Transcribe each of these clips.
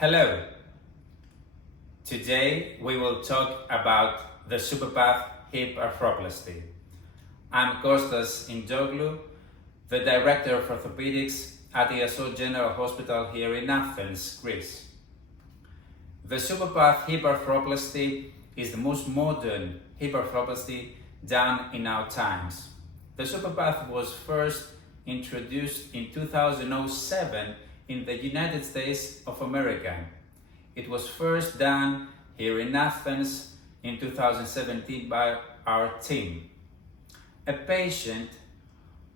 Hello. Today we will talk about the SuperPATH Hip Arthroplasty. I'm Kostas Indoglu, the Director of Orthopedics at ESO General Hospital here in Athens, Greece. The SuperPATH Hip Arthroplasty is the most modern hip arthroplasty done in our times. The SuperPATH was first introduced in 2007 in the United States of America. It was first done here in Athens in 2017 by our team. A patient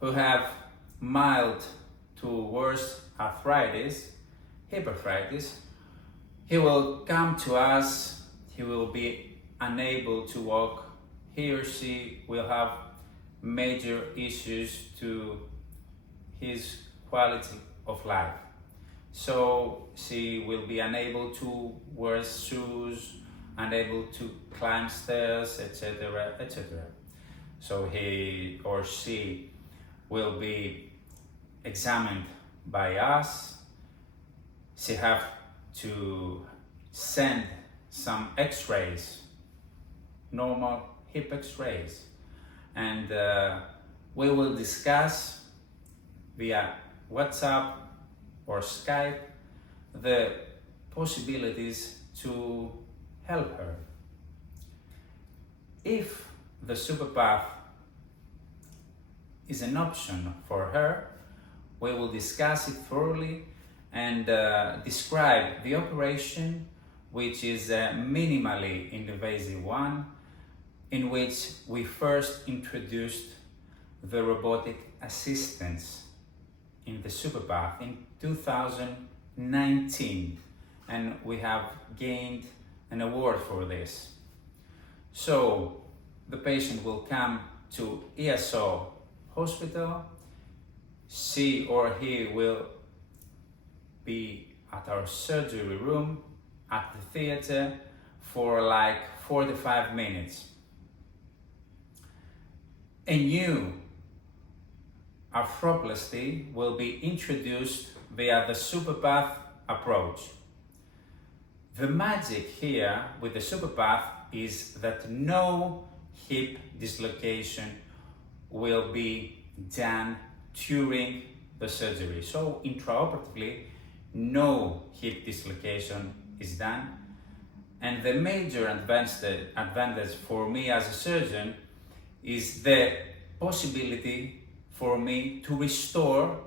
who have mild to worse arthritis, hip arthritis, he will come to us, he will be unable to walk, he or she will have major issues to his quality of life. So she will be unable to wear shoes, unable to climb stairs, etc., etc. So he or she will be examined by us. She have to send some x-rays, normal hip x-rays, and we will discuss via WhatsApp or Skype the possibilities to help her. If the SuperPATH is an option for her, we will discuss it thoroughly and describe the operation, which is a minimally invasive one, in which we first introduced the robotic assistance in the SuperPATH in 2019, and we have gained an award for this. So the patient will come to ESO hospital, she or he will be at our surgery room at the theater for like 45 minutes. A new arthroplasty will be introduced via the SuperPATH approach. The magic here with the SuperPATH is that no hip dislocation will be done during the surgery. So intraoperatively, no hip dislocation is done. And the major advantage for me as a surgeon is the possibility for me to restore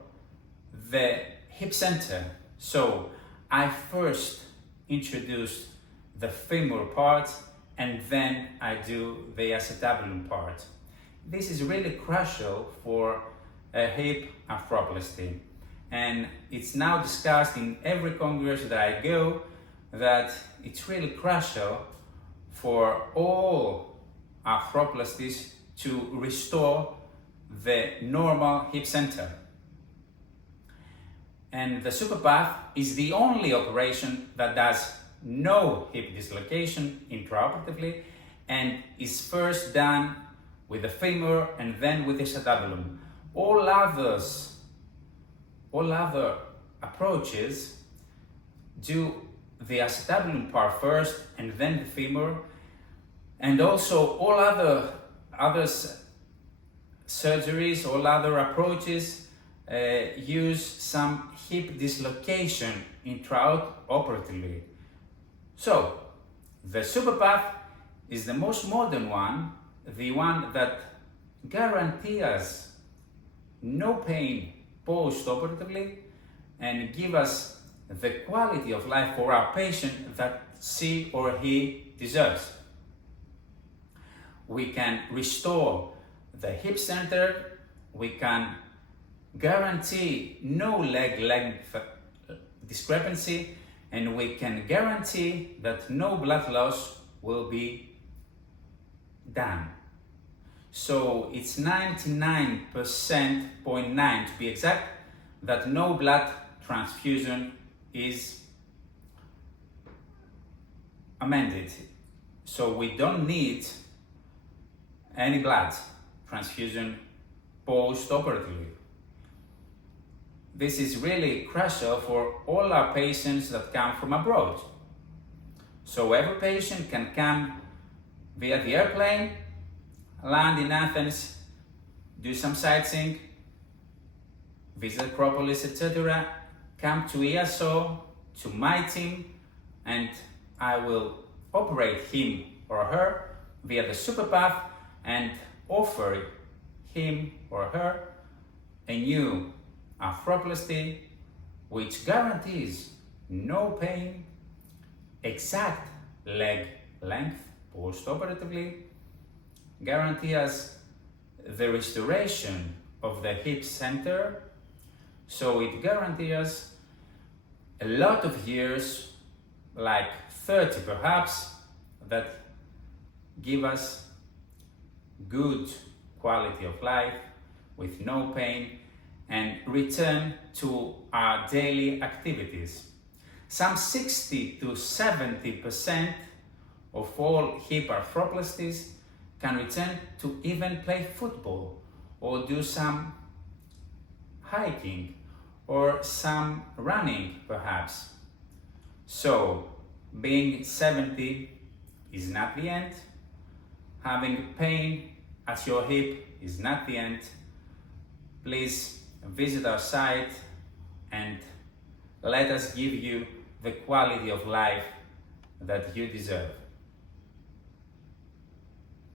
the hip center. So I first introduce the femoral part and then I do the acetabulum part. This is really crucial for a hip arthroplasty, and it's now discussed in every congress that I go that it's really crucial for all arthroplasties to restore the normal hip center. And the SuperPATH is the only operation that does no hip dislocation intraoperatively and is first done with the femur and then with the acetabulum. All other approaches do the acetabulum part first and then the femur, and also all other surgeries, all other approaches use some hip dislocation intraoperatively. So the SuperPATH is the most modern one, the one that guarantees us no pain post-operatively and give us the quality of life for our patient that she or he deserves. We can restore the hip center, we can guarantee no leg length discrepancy, and we can guarantee that no blood loss will be done. So it's 99.9% to be exact that no blood transfusion is amended. So we don't need any blood transfusion post-operatively. this is really crucial for all our patients that come from abroad. So every patient can come via the airplane, land in Athens, do some sightseeing, visit Acropolis, etc. Come to ESO, to my team, and I will operate him or her via the SuperPATH and offer him or her a new arthroplasty which guarantees no pain, exact leg length post-operatively, guarantees the restoration of the hip center, so it guarantees a lot of years, like 30 perhaps, that give us good quality of life with no pain and return to our daily activities. Some 60 to 70% of all hip arthroplasties can return to even play football or do some hiking or some running perhaps. So being 70 is not the end. Having pain at your hip is not the end. Please visit our site and let us give you the quality of life that you deserve.